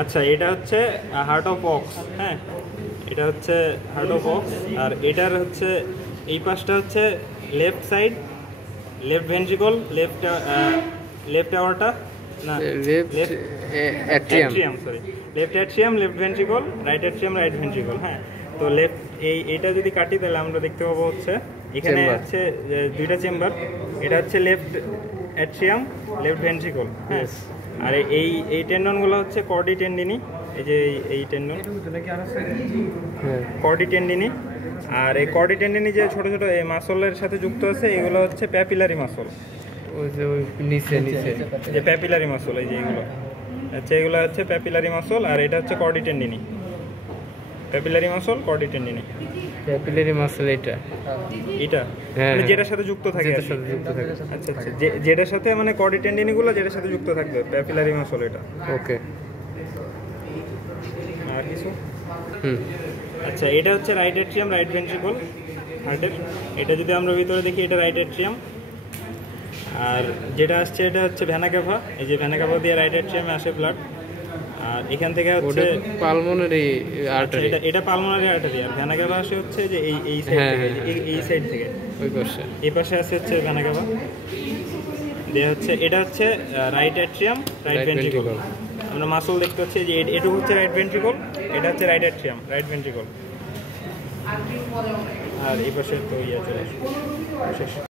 আচ্ছা, এটা হচ্ছে হার্ট অফ অক্স। হ্যাঁ, এটা হচ্ছে হার্ট অফ অক্স। আর এটার হচ্ছে এই পাশটা হচ্ছে left side, left ventricle, left আওয়ারটা, না left atrium. Atrium, sorry, left atrium, left ventricle, right atrium, right ventricle. হ্যাঁ, তো এইটা যদি কাটি তাহলে আমরা দেখতে পাবো হচ্ছে এখানে হচ্ছে দুইটা চেম্বার। এটা হচ্ছে লেফট অ্যাট্রিয়াম, লেফট ভেন্ট্রিকল। হ্যাঁ, আর এই টেন্ডনগুলো হচ্ছে কর্ডি টেন্ডিনি। এই যে এই টেন্ডন কর্ডি টেন্ডিনি। আর এই কর্ডি টেন্ডিনি যে ছোট ছোট এই মাসলের সাথে যুক্ত আছে, এগুলো হচ্ছে প্যাপিলারি মাসল। ওই যে ওই নিচে নিচে যে প্যাপিলারি মাসল, এই যে এগুলো, আচ্ছা, এগুলো হচ্ছে প্যাপিলারি মাসল। আর এটা হচ্ছে chordae tendineae. Papillary muscle, chordae tendineae. Capillary muscle এটা মানে যেটার সাথে যুক্ত থাকে। আচ্ছা আচ্ছা, যেটার সাথে মানে কর্ডি টেন্ডিনিগুলো যেটার সাথে যুক্ত থাকবে, প্যাপিলারি মাসল এটা। ওকে, আর কিছু? আচ্ছা, এটা হচ্ছে রাইট অ্যাট্রিয়াম, রাইট ভেন্ট্রিকল হার্টের। এটা যদি আমরা ভিতরে দেখি, এটা রাইট অ্যাট্রিয়াম। আর যেটা আসছে এটা হচ্ছে ভেনা ক্যাভা। এই যে ভেনা ক্যাভা দিয়ে রাইট অ্যাট্রিয়ামে আসে ব্লাড। আর এখান থেকে হচ্ছে পালমোনারি আর্টারি। এটা পালমোনারি আর্টারি। আর ভেনা ক্যাভা আসে হচ্ছে যে এই সাইড থেকে, এই সাইড থেকে ওই পাশে, এই পাশে আসে হচ্ছে ভেনা ক্যাভা দিয়ে হচ্ছে। এটা হচ্ছে রাইট অ্যাট্রিয়াম, রাইট ভেন্ট্রিকল। আমরা মাসল দেখতে পাচ্ছি যে এটুকু হচ্ছে রাইট ভেন্ট্রিকল, এটা হচ্ছে রাইট অ্যাট্রিয়াম, রাইট ভেন্ট্রিকল। আর এই পাশে তো চলে আসে।